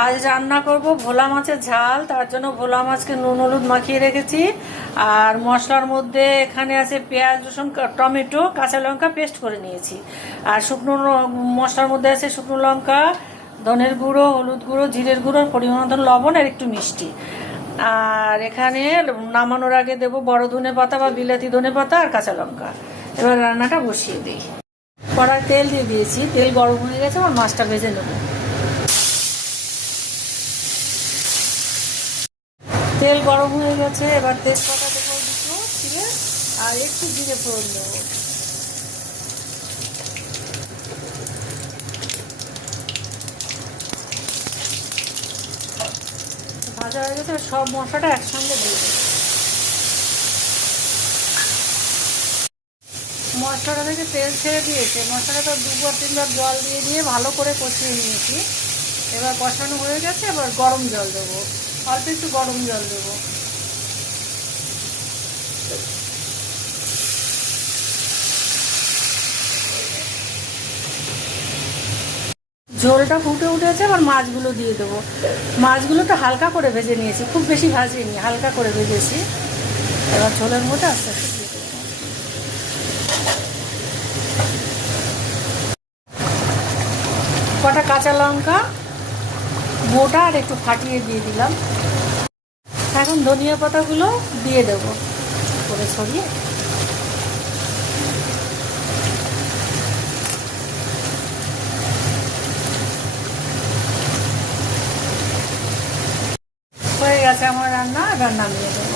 আজ রান্না করব ভোলা মাছের ঝাল, তার জন্য ভোলা মাছকে নুন, হলুদ মাখিয়ে রেখেছি। আর মশলার মধ্যে এখানে আছে পেঁয়াজ, রসুন টমেটো, কাঁচা লঙ্কা পেস্ট করে নিয়েছি। আর শুকনো মশলার মধ্যে আছে শুকনো লঙ্কা, ধনের গুঁড়ো, হলুদ গুঁড়ো, জিরের গুঁড়ো পরিমাণ লবণ আর একটু মিষ্টি। আর এখানে নামানোর আগে দেবো বড় ধনে পাতা বা বিলাতি ধনে পাতা আর কাঁচা লঙ্কা। এবার রান্নাটা বসিয়ে দিই। কড়াই তেল দিয়ে দিয়েছি, তেল গরম হয়ে গেছে আমার মাছটা ভেজে নেব। তেল গরম হয়ে গেছে, এবার তেজপাতা দেবো দুটো ছিঁড়ে আর একটু জিরে ফোড়ন দেবো। ভাজা হয়ে গেছে সব মশলাটা একসঙ্গে দিয়ে দেবো। মশলাটা থেকে তেল ছেড়ে দিয়েছে, মশলাটা তো দুবার তিনবার জল দিয়ে দিয়ে ভালো করে কষিয়ে নিয়েছি। এবার কষানো হয়ে গেছে, এবার গরম জল দেবো। অল্প একটু গরম জল দেবো। ঝোলটা ফুটে উঠেছে, এবার মাছগুলো দিয়ে দেবো। মাছগুলো তো হালকা করে ভেজে নিয়েছি, খুব বেশি ভাজিনি, হালকা করে ভেজেছি। এবার ঝোলের মধ্যে আস্তে আস্তে দিয়ে দেবো। কটা কাঁচা লঙ্কা মোটা আর একটু ফাটিয়ে দিয়ে দিলাম। এখন ধনিয়া পাতাগুলো দিয়ে দেবো। করে ছড়িয়ে। হয়ে গেছে আমার রান্না রান্না নিয়ে দেবো